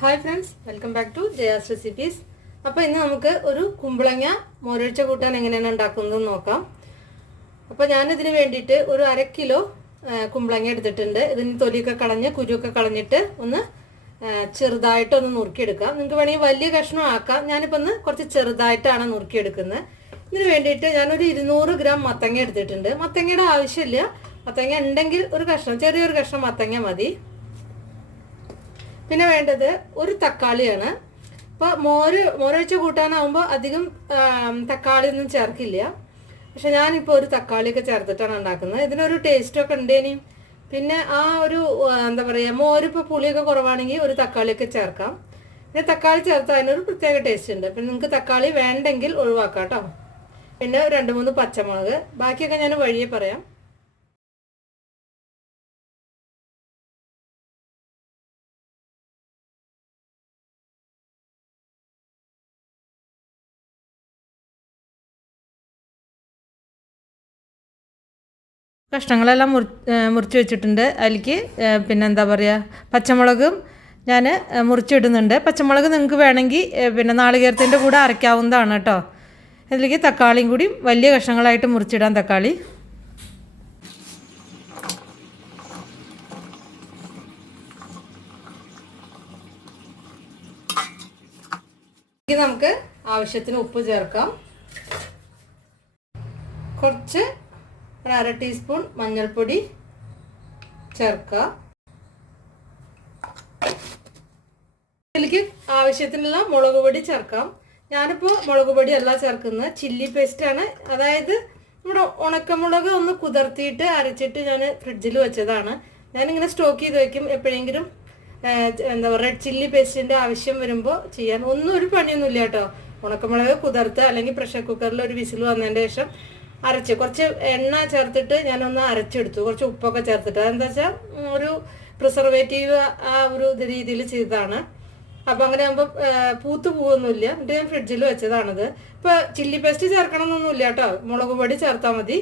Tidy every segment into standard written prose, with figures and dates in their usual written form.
Hi friends, welcome back to Jaya's recipes. അപ്പോൾ ഇന്ന് നമുക്ക് ഒരു കുമ്പളങ്ങ മോരൊഴിച്ച കൂട്ടാൻ എങ്ങനെയാണ് ഉണ്ടാക്കുന്നത് നോക്കാം. അപ്പോൾ ഞാനിതിന് വേണ്ടിയിട്ട് ഒരു 1/2 കിലോ കുമ്പളങ്ങ എടുത്തിട്ടുണ്ട്. ഇതിന് തൊലിയൊക്കെ കളഞ്ഞ് കുരുവൊക്കെ കളഞ്ഞിട്ട് ഒന്ന് ചെറുതായിട്ടൊന്ന് നുറുക്കിയെടുക്കാം. നിങ്ങൾക്ക് വേണമെങ്കിൽ വലിയ കഷ്ണം ആക്കാം. ഞാനിപ്പോൾ ഒന്ന് കുറച്ച് ചെറുതായിട്ടാണ് നുറുക്കിയെടുക്കുന്നത്. ഇതിന് വേണ്ടിയിട്ട് ഞാനൊരു 200 ഗ്രാം മത്തങ്ങ എടുത്തിട്ടുണ്ട്. മത്തങ്ങയുടെ ആവശ്യമില്ല, മത്തങ്ങ ഉണ്ടെങ്കിൽ ഒരു കഷ്ണം, ചെറിയൊരു കഷ്ണം മത്തങ്ങ മതി. പിന്നെ വേണ്ടത് ഒരു തക്കാളിയാണ്. ഇപ്പോൾ മോരൊഴിച്ച കൂട്ടാനാവുമ്പോൾ അധികം തക്കാളി ഒന്നും ചേർക്കില്ല. പക്ഷെ ഞാനിപ്പോൾ ഒരു തക്കാളിയൊക്കെ ചേർത്തിട്ടാണ് ഉണ്ടാക്കുന്നത്. ഇതിനൊരു ടേസ്റ്റൊക്കെ ഉണ്ടേനി. പിന്നെ ആ ഒരു എന്താ പറയുക, മോരിപ്പോൾ പുളിയൊക്കെ കുറവാണെങ്കിൽ ഒരു തക്കാളിയൊക്കെ ചേർക്കാം. പിന്നെ തക്കാളി ചേർത്താൽ അതിനൊരു പ്രത്യേക ടേസ്റ്റ് ഉണ്ട്. പിന്നെ നിങ്ങൾക്ക് തക്കാളി വേണ്ടെങ്കിൽ ഒഴിവാക്കാം കേട്ടോ. പിന്നെ 2-3 പച്ചമുളക്, ബാക്കിയൊക്കെ ഞാൻ വഴിയെ പറയാം. കഷ്ണങ്ങളെല്ലാം മുറിച്ച് വെച്ചിട്ടുണ്ട്. അതിലേക്ക് പിന്നെ എന്താ പറയുക, പച്ചമുളകും ഞാൻ മുറിച്ചിടുന്നുണ്ട്. പച്ചമുളക് നിങ്ങൾക്ക് വേണമെങ്കിൽ പിന്നെ നാളികേരത്തിൻ്റെ കൂടെ അരയ്ക്കാവുന്നതാണ് കേട്ടോ. അതിലേക്ക് തക്കാളിയും കൂടി വലിയ കഷ്ണങ്ങളായിട്ട് മുറിച്ചിടാം. തക്കാളി നമുക്ക് ആവശ്യത്തിന് ഉപ്പ് ചേർക്കാം. കുറച്ച് 1/2 ടീസ്പൂൺ മഞ്ഞൾപ്പൊടി ചേർക്കുക. ഇതിലേക്ക് ആവശ്യത്തിനുള്ള മുളക് പൊടി ചേർക്കാം. ഞാനിപ്പോൾ മുളക് പൊടി അല്ല ചേർക്കുന്നത്, ചില്ലി പേസ്റ്റാണ്. അതായത് നമ്മുടെ ഉണക്കമുളക് ഒന്ന് കുതിർത്തിയിട്ട് അരച്ചിട്ട് ഞാൻ ഫ്രിഡ്ജിൽ വെച്ചതാണ്. ഞാനിങ്ങനെ സ്റ്റോക്ക് ചെയ്ത് വയ്ക്കും. എപ്പോഴെങ്കിലും എന്താ പറയുക, റെഡ് ചില്ലി പേസ്റ്റിൻ്റെ ആവശ്യം വരുമ്പോൾ ചെയ്യാൻ. ഒരു പണിയൊന്നുമില്ല കേട്ടോ. ഉണക്കമുളക് കുതിർത്ത് അല്ലെങ്കിൽ പ്രഷർ കുക്കറിൽ ഒരു വിസിൽ വന്നതിന് ശേഷം അരച്ച് കുറച്ച് എണ്ണ ചേർത്തിട്ട് ഞാനൊന്ന് അരച്ചെടുത്തു, കുറച്ച് ഉപ്പൊക്കെ ചേർത്തിട്ട്. അതെന്താ വെച്ചാൽ ഒരു പ്രിസർവേറ്റീവ് ആ ഒരു രീതിയിൽ ചെയ്തതാണ്. അപ്പം അങ്ങനെ ആകുമ്പോൾ പൂത്ത് പോവൊന്നുമില്ല. എന്നിട്ട് ഞാൻ ഫ്രിഡ്ജിൽ വെച്ചതാണിത്. ഇപ്പോൾ ചില്ലി പേസ്റ്റ് ചേർക്കണമെന്നൊന്നുമില്ല കേട്ടോ, മുളക് പൊടി ചേർത്താൽ മതി.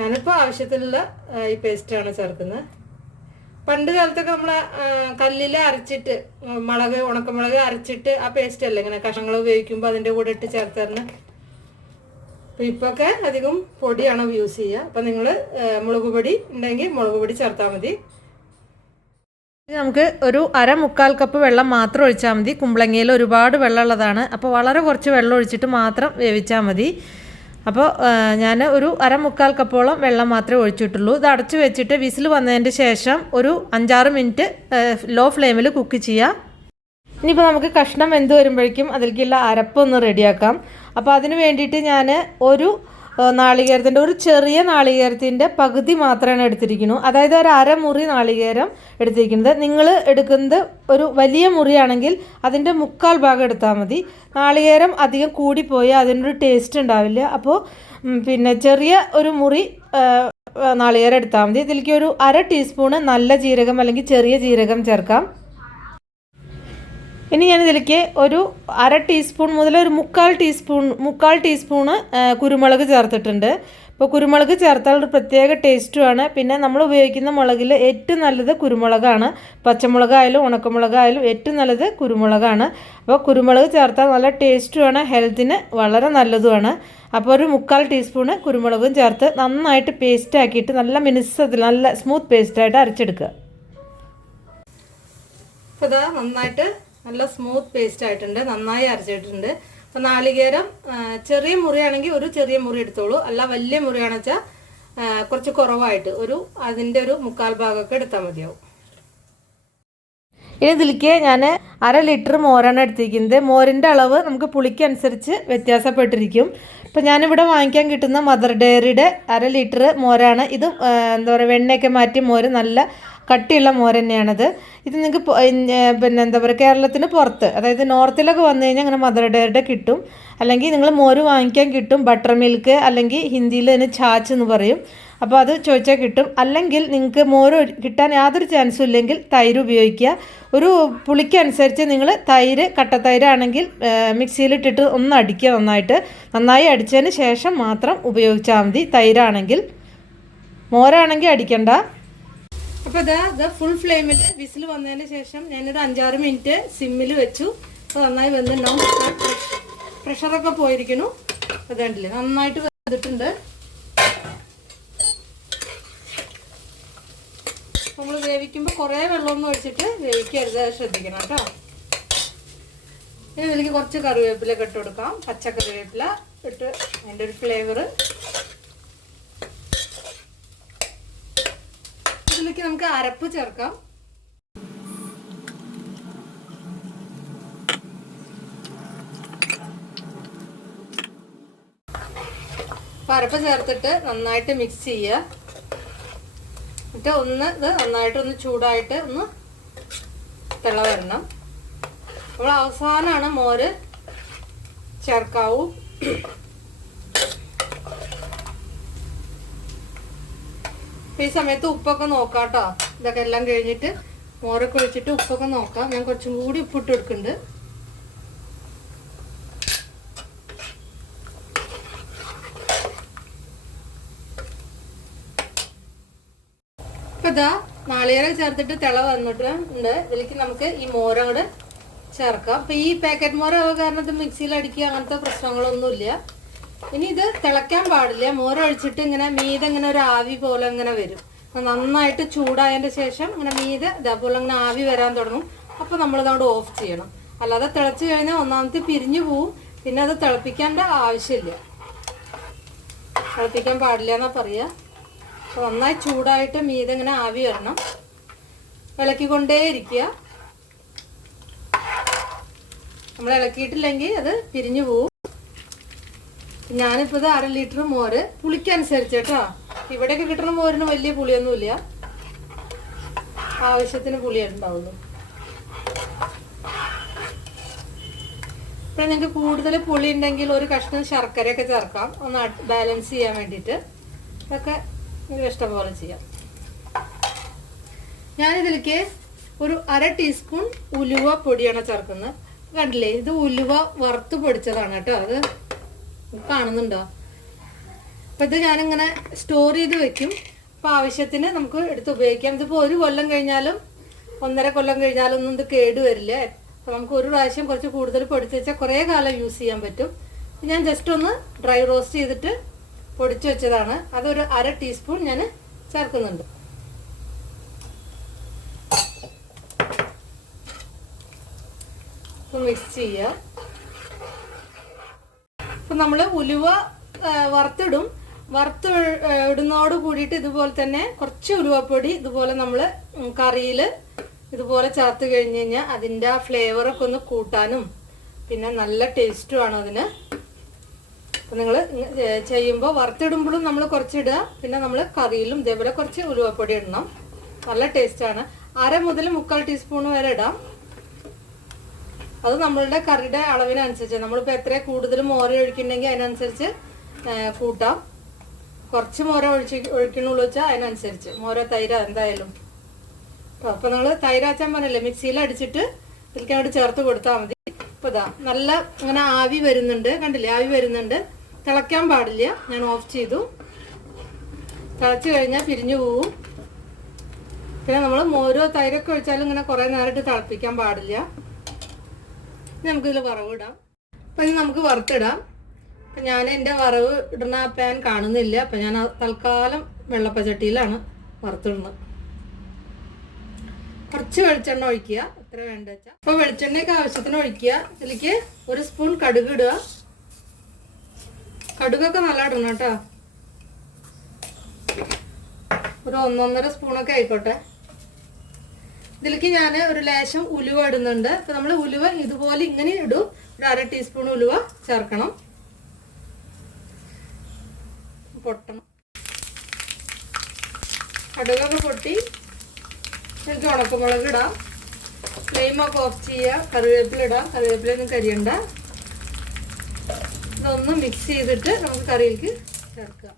ഞാനിപ്പോൾ ആവശ്യത്തിനുള്ള ഈ പേസ്റ്റാണ് ചേർക്കുന്നത്. പണ്ട് കാലത്തൊക്കെ നമ്മളെ കല്ലിൽ അരച്ചിട്ട് ഉണക്കമുളക് അരച്ചിട്ട് ആ പേസ്റ്റ് അല്ലേ ഇങ്ങനെ കഷ്ണങ്ങൾ ഉപയോഗിക്കുമ്പോൾ അതിൻ്റെ കൂടെ ഇട്ട് ചേർത്തറിന്. അപ്പോൾ ഇപ്പൊക്കെ അധികം പൊടിയാണ് യൂസ് ചെയ്യുക. അപ്പം നിങ്ങൾ മുളക് പൊടി ഉണ്ടെങ്കിൽ മുളക് പൊടി ചേർത്താൽ മതി. നമുക്ക് ഒരു 1/4 കപ്പ് വെള്ളം മാത്രം ഒഴിച്ചാൽ മതി. കുമ്പളങ്ങയിൽ ഒരുപാട് വെള്ളമുള്ളതാണ്. അപ്പോൾ വളരെ കുറച്ച് വെള്ളം ഒഴിച്ചിട്ട് മാത്രം വേവിച്ചാൽ മതി. അപ്പോൾ ഞാൻ ഒരു 1/4 കപ്പോളം വെള്ളം മാത്രമേ ഒഴിച്ചിട്ടുള്ളൂ. ഇത് അടച്ച് വെച്ചിട്ട് വിസിൽ വന്നതിൻ്റെ ശേഷം ഒരു 5-6 മിനിറ്റ് ലോ ഫ്ലെയിമിൽ കുക്ക് ചെയ്യുക. ഇനിയിപ്പോൾ നമുക്ക് കഷ്ണം വെന്ത് വരുമ്പോഴേക്കും അതിലേക്കുള്ള അരപ്പൊന്ന് റെഡിയാക്കാം. അപ്പോൾ അതിന് വേണ്ടിയിട്ട് ഞാൻ ഒരു നാളികേരത്തിൻ്റെ, ഒരു ചെറിയ നാളികേരത്തിൻ്റെ പകുതി മാത്രമാണ് എടുത്തിരിക്കുന്നത്. അതായത് ഒരു 1/2 മുറി നാളികേരം എടുത്തിരിക്കുന്നത്. നിങ്ങൾ എടുക്കുന്നത് ഒരു വലിയ മുറിയാണെങ്കിൽ അതിൻ്റെ 1/4 ഭാഗം എടുത്താൽ മതി. നാളികേരം അധികം കൂടിപ്പോയാൽ അതിനൊരു ടേസ്റ്റ് ഉണ്ടാവില്ല. അപ്പോൾ പിന്നെ ചെറിയ ഒരു മുറി നാളികേരം എടുത്താൽ മതി. ഇതിലേക്ക് ഒരു 1/2 ടീസ്പൂണ് നല്ല ജീരകം അല്ലെങ്കിൽ ചെറിയ ജീരകം ചേർക്കാം. ഇനി ഞാനിതിലേക്ക് ഒരു 1/2 ടീസ്പൂൺ മുതൽ ഒരു 1/4 ടീസ്പൂണ് കുരുമുളക് ചേർത്തിട്ടുണ്ട്. ഇപ്പോൾ കുരുമുളക് ചേർത്താൽ ഒരു പ്രത്യേക ടേസ്റ്റുമാണ്. പിന്നെ നമ്മൾ ഉപയോഗിക്കുന്ന മുളകിൽ ഏറ്റവും നല്ലത് കുരുമുളകാണ്. പച്ചമുളകായാലും ഉണക്കമുളകായാലും ഏറ്റവും നല്ലത് കുരുമുളകാണ്. അപ്പോൾ കുരുമുളക് ചേർത്താൽ നല്ല ടേസ്റ്റുമാണ്, ഹെൽത്തിന് വളരെ നല്ലതുമാണ്. അപ്പോൾ ഒരു 1/4 ടീസ്പൂണ് കുരുമുളകും ചേർത്ത് നന്നായിട്ട് പേസ്റ്റ് ആക്കിയിട്ട് നല്ല മിനുസത്തിൽ നല്ല സ്മൂത്ത് പേസ്റ്റായിട്ട് അരച്ചെടുക്കുക. അപ്പോൾ ഇതാ നന്നായിട്ട് നല്ല സ്മൂത്ത് പേസ്റ്റ് ആയിട്ടുണ്ട്, നന്നായി അരച്ചിട്ടുണ്ട്. അപ്പോൾ നാളികേരം ചെറിയ മുറിയാണെങ്കിൽ ഒരു ചെറിയ മുറി എടുത്തോളൂ. അല്ല വലിയ മുറിയാണെന്ന് വെച്ചാൽ കുറച്ച് കുറവായിട്ട് അതിൻ്റെ ഒരു 1/4 ഭാഗമൊക്കെ എടുത്താൽ മതിയാവും. ഇനി ഇതിലേക്ക് ഞാൻ 1/2 ലിറ്റർ മോരാണ് എടുത്തിരിക്കുന്നത്. മോരിൻ്റെ അളവ് നമുക്ക് പുളിക്കനുസരിച്ച് വ്യത്യാസപ്പെട്ടിരിക്കും. ഇപ്പോൾ ഞാനിവിടെ വാങ്ങിക്കാൻ കിട്ടുന്ന മദർ ഡയറിയുടെ 1/2 ലിറ്റർ മോരാണ്. ഇത് എന്താ പറയുക, വെണ്ണയൊക്കെ മാറ്റി മോര്, നല്ല കട്ടിയുള്ള മോര് തന്നെയാണത്. ഇത് നിങ്ങൾക്ക് പിന്നെ എന്താ പറയുക, കേരളത്തിന് പുറത്ത്, അതായത് നോർത്തിലൊക്കെ വന്നു കഴിഞ്ഞാൽ അങ്ങനെ മദർ ഡയറിയുടെ കിട്ടും. അല്ലെങ്കിൽ നിങ്ങൾ മോര് വാങ്ങിക്കാൻ കിട്ടും, ബട്ടർ മിൽക്ക്, അല്ലെങ്കിൽ ഹിന്ദിയിൽ അതിന് ഛാച്ച് എന്ന് പറയും. അപ്പോൾ അത് ചോദിച്ചാൽ കിട്ടും. അല്ലെങ്കിൽ നിങ്ങൾക്ക് മോര് കിട്ടാൻ യാതൊരു ചാൻസും ഇല്ലെങ്കിൽ തൈര് ഉപയോഗിക്കുക. ഒരു പുളിക്കനുസരിച്ച് നിങ്ങൾ തൈര്, കട്ടത്തൈരാണെങ്കിൽ മിക്സിയിലിട്ടിട്ട് ഒന്ന് അടിക്കുക. നന്നായി അടിച്ചതിന് ശേഷം മാത്രം ഉപയോഗിച്ചാൽ മതി. തൈരാണെങ്കിൽ, മോരാണെങ്കിൽ അടിക്കണ്ട. അപ്പോൾ ഇത് ഫുൾ ഫ്ലെയിമിൽ വിസിൽ വന്നതിന് ശേഷം ഞാനൊരു 5-6 മിനിറ്റ് സിമ്മിൽ വെച്ചു. അപ്പോൾ നന്നായി വെന്തുണ്ടാവും. പ്രഷറൊക്കെ പോയിരിക്കുന്നു. അതുകൊണ്ടില്ലേ നന്നായിട്ട് വെന്തിട്ടുണ്ട്. നമ്മൾ വേവിക്കുമ്പോൾ കുറേ വെള്ളമൊന്നും ഒഴിച്ചിട്ട് വേവിക്കരുത്, ശ്രദ്ധിക്കണം കേട്ടോ. ഇനി ഇതിലേക്ക് കുറച്ച് കറിവേപ്പിലൊക്കെ ഇട്ട് കൊടുക്കാം. പച്ച കറിവേപ്പില ഇട്ട് അതിൻ്റെ ഒരു ഫ്ലേവർ. ഇതിലേക്ക് നമുക്ക് അരപ്പ് ചേർക്കാം. അരപ്പ് ചേർത്തിട്ട് നന്നായിട്ട് മിക്സ് ചെയ്യുക. എന്നിട്ട് ഇത് നന്നായിട്ടൊന്ന് ചൂടായിട്ട് ഒന്ന് തിള വരണം. നമ്മൾ അവസാനമാണ് മോര് ചേർക്കാവൂ. ഈ സമയത്ത് ഉപ്പൊക്കെ നോക്കാം കേട്ടോ. ഇതൊക്കെ എല്ലാം കഴിഞ്ഞിട്ട് മോരൊക്കെ ഒഴിച്ചിട്ട് ഉപ്പൊക്കെ നോക്കാം. ഞാൻ കുറച്ചും കൂടി ഉപ്പിട്ട് എടുക്കുന്നുണ്ട്. ഇപ്പം ഇതാ നാളികേരം ചേർത്തിട്ട് തിള വന്നിട്ടുണ്ട്. ഇതിലേക്ക് നമുക്ക് ഈ മോര കൂടെ ചേർക്കാം. അപ്പം ഈ പാക്കറ്റ് മോര കാരണം ഇത് മിക്സിയിൽ അടിക്കുക അങ്ങനത്തെ പ്രശ്നങ്ങളൊന്നുമില്ല. ഇനി ഇത് തിളയ്ക്കാൻ പാടില്ല. മോര ഒഴിച്ചിട്ട് ഇങ്ങനെ മീതെ ഇങ്ങനെ ഒരു ആവി പോലെ ഇങ്ങനെ വരും. നന്നായിട്ട് ചൂടായതിൻ്റെ ശേഷം ഇങ്ങനെ മീതെ ഇതേപോലെ ഇങ്ങനെ ആവി വരാൻ തുടങ്ങും. അപ്പോൾ നമ്മളിതവിടെ ഓഫ് ചെയ്യണം. അല്ലാതെ തിളച്ച് കഴിഞ്ഞാൽ ഒന്നാമത്തെ പിരിഞ്ഞു പോവും. പിന്നെ അത് തിളപ്പിക്കേണ്ട ആവശ്യമില്ല. തിളപ്പിക്കാൻ പാടില്ല എന്നാ പറയുക. അപ്പോൾ നന്നായി ചൂടായിട്ട് മീതെ ഇങ്ങനെ ആവി വരണം. ഇളക്കിക്കൊണ്ടേ ഇരിക്കുക. നമ്മൾ ഇളക്കിയിട്ടില്ലെങ്കിൽ അത് പിരിഞ്ഞു പോവും. ഞാനിപ്പോൾ ഇത് 1/2 ലിറ്റർ മോര് പുളിക്കനുസരിച്ച് കേട്ടോ. ഇവിടെയൊക്കെ കിട്ടുന്ന മോരിന് വലിയ പുളിയൊന്നുമില്ല, ആവശ്യത്തിന് പുളി ഉണ്ടാവുള്ളൂ. ഇപ്പം നിങ്ങൾക്ക് കൂടുതൽ പുളി ഉണ്ടെങ്കിൽ ഒരു കഷ്ണം ശർക്കരയൊക്കെ ചേർക്കാം, ഒന്ന് ബാലൻസ് ചെയ്യാൻ വേണ്ടിയിട്ട്. ഇതൊക്കെ നിങ്ങൾക്ക് ഇഷ്ടം പോലെ ചെയ്യാം. ഞാനിതിലേക്ക് ഒരു 1/2 ടീസ്പൂൺ ഉലുവ പൊടിയാണ് ചേർക്കുന്നത്. കണ്ടില്ലേ, ഇത് ഉലുവ വറുത്ത് പൊടിച്ചതാണ് കേട്ടോ. അത് കാണുന്നുണ്ടോ? അപ്പം ഇത് ഞാനിങ്ങനെ സ്റ്റോർ ചെയ്ത് വെക്കും. അപ്പോൾ ആവശ്യത്തിന് നമുക്ക് എടുത്ത് ഉപയോഗിക്കാം. ഇതിപ്പോൾ 1 കൊല്ലം കഴിഞ്ഞാലും 1.5 കൊല്ലം കഴിഞ്ഞാലും ഒന്നും ഇത് കേടുവരില്ല. അപ്പോൾ നമുക്ക് ഒരു പ്രാവശ്യം കുറച്ച് കൂടുതൽ പൊടിച്ച് വെച്ചാൽ കുറേ കാലം യൂസ് ചെയ്യാൻ പറ്റും. ഞാൻ ജസ്റ്റ് ഒന്ന് ഡ്രൈ റോസ്റ്റ് ചെയ്തിട്ട് പൊടിച്ച് വെച്ചതാണ്. അതൊരു 1/2 ടീസ്പൂൺ ഞാൻ ചേർക്കുന്നുണ്ട്. മിക്സ് ചെയ്യുക. അപ്പം നമ്മൾ ഉലുവ വറുത്തിടും. ഇടുന്നതോട് കൂടിയിട്ട് ഇതുപോലെ തന്നെ കുറച്ച് ഉലുവപ്പൊടി ഇതുപോലെ നമ്മൾ കറിയിൽ ഇതുപോലെ ചേർത്ത് കഴിഞ്ഞ് കഴിഞ്ഞാൽ അതിൻ്റെ ആ ഫ്ലേവറൊക്കെ ഒന്ന് കൂട്ടാനും പിന്നെ നല്ല ടേസ്റ്റുമാണ് അതിന്. അപ്പം നിങ്ങൾ ചെയ്യുമ്പോൾ വറുത്തിടുമ്പോഴും നമ്മൾ കുറച്ചിടുക. പിന്നെ നമ്മൾ കറിയിലും ഇതേപോലെ കുറച്ച് ഉലുവപ്പൊടി ഇടണം. നല്ല ടേസ്റ്റാണ്. 1/2 മുതൽ 3/4 ടീസ്പൂൺ വരെ ഇടാം. അത് നമ്മളുടെ കറിയുടെ അളവിനനുസരിച്ച്, നമ്മളിപ്പോൾ എത്ര കൂടുതൽ മോര ഒഴിക്കുന്നുണ്ടെങ്കിൽ അതിനനുസരിച്ച് കൂട്ടാം. കുറച്ച് മോര ഒഴിക്കണുള്ളൂ വെച്ചാൽ അതിനനുസരിച്ച് മോര തൈര എന്തായാലും. അപ്പോൾ നിങ്ങൾ തൈരാച്ചാൻ പറഞ്ഞില്ലേ, മിക്സിയിൽ അടിച്ചിട്ട് ഇതിലേക്ക് അവിടെ ചേർത്ത് കൊടുത്താൽ മതി. ഇപ്പോൾ ഇതാ നല്ല ഇങ്ങനെ ആവി വരുന്നുണ്ട്, കണ്ടില്ലേ, ആവി വരുന്നുണ്ട്. തിളയ്ക്കാൻ പാടില്ല. ഞാൻ ഓഫ് ചെയ്തു. തിളച്ച് കഴിഞ്ഞാൽ പിരിഞ്ഞു പോവും. പിന്നെ നമ്മൾ മോരോ തൈരൊക്കെ ഒഴിച്ചാലും ഇങ്ങനെ കുറേ നേരമായിട്ട് തിളപ്പിക്കാൻ പാടില്ല. നമുക്കിതിൽ വറവ് ഇടാം. അപ്പം ഇനി നമുക്ക് വറുത്തിടാം. അപ്പം ഞാൻ എൻ്റെ വറവ് ഇടുന്ന ആ പാൻ കാണുന്നില്ല. അപ്പം ഞാൻ തൽക്കാലം വെള്ളപ്പച്ചട്ടിയിലാണ് വറുത്തിടുന്നത്. കുറച്ച് വെളിച്ചെണ്ണ ഒഴിക്കുക, എത്ര വേണ്ട വെച്ചാൽ. അപ്പോൾ വെളിച്ചെണ്ണയൊക്കെ ആവശ്യത്തിന് ഒഴിക്കുക. ഇതിലേക്ക് 1 സ്പൂൺ കടുക് ഇടുക. കടുകൊക്കെ നല്ല ഇടണം കേട്ടോ. ഒരു 1-1.5 സ്പൂണൊക്കെ ആയിക്കോട്ടെ. ഇതിലേക്ക് ഞാൻ ഒരു ലേശം ഉലുവ ഇടുന്നുണ്ട്. അപ്പം നമ്മൾ ഉലുവ ഇതുപോലെ ഇങ്ങനെ ഇടും. ഒരു 1/2 ടീസ്പൂൺ ഉലുവ ചേർക്കണം. പൊട്ടണം. കടുകൊക്കെ പൊട്ടി. എനിക്ക് ഉണക്കമുളക് ഇടാം. ഫ്ലെയിമൊക്കെ ഓഫ് ചെയ്യുക. കറിവേപ്പില ഇടാം. കറിവേപ്പിലൊന്നും കരിയണ്ട. ഇതൊന്ന് മിക്സ് ചെയ്തിട്ട് നമുക്ക് കറിയിലേക്ക് ചേർക്കാം.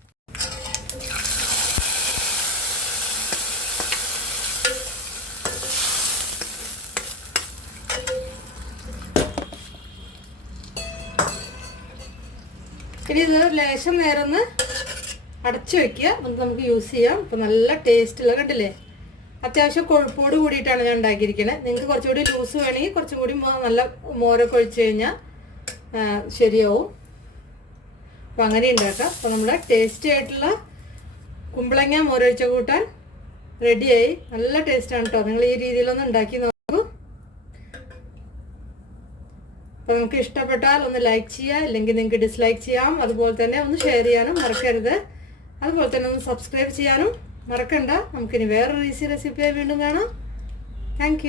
ഇനി ഇത് ലേശം നേരം ഒന്ന് അടച്ചു വെക്കുക. എന്നിട്ട് നമുക്ക് യൂസ് ചെയ്യാം. ഇപ്പം നല്ല ടേസ്റ്റുള്ള, കണ്ടില്ലേ, അത്യാവശ്യം കൊഴുപ്പോട് കൂടിയിട്ടാണ് ഞാൻ ഉണ്ടാക്കിയിരിക്കുന്നത്. നിങ്ങൾക്ക് കുറച്ചുകൂടി ലൂസ് വേണമെങ്കിൽ കുറച്ചും കൂടി നല്ല മോരൊക്കെ ഒഴിച്ച് കഴിഞ്ഞാൽ ശരിയാവും. അപ്പോൾ അങ്ങനെ ഉണ്ടാക്കാം. അപ്പോൾ നമ്മുടെ ടേസ്റ്റി ആയിട്ടുള്ള കുമ്പളങ്ങ മോരൊഴിച്ച കൂട്ടാൻ റെഡിയായി. നല്ല ടേസ്റ്റാണ് കേട്ടോ. നിങ്ങൾ ഈ രീതിയിലൊന്ന് ഉണ്ടാക്കി നോക്കൂ. അപ്പോൾ നമുക്ക് ഇഷ്ടപ്പെട്ടാൽ ഒന്ന് ലൈക്ക് ചെയ്യുക, അല്ലെങ്കിൽ നിങ്ങൾക്ക് ഡിസ്ലൈക്ക് ചെയ്യാം. അതുപോലെ തന്നെ ഒന്ന് ഷെയർ ചെയ്യാനും മറക്കരുത്. അതുപോലെ തന്നെ ഒന്ന് സബ്സ്ക്രൈബ് ചെയ്യാനും മറക്കണ്ട. നമുക്കിനി വേറൊരു റെസിപ്പിയായി വീണ്ടും കാണാം. താങ്ക്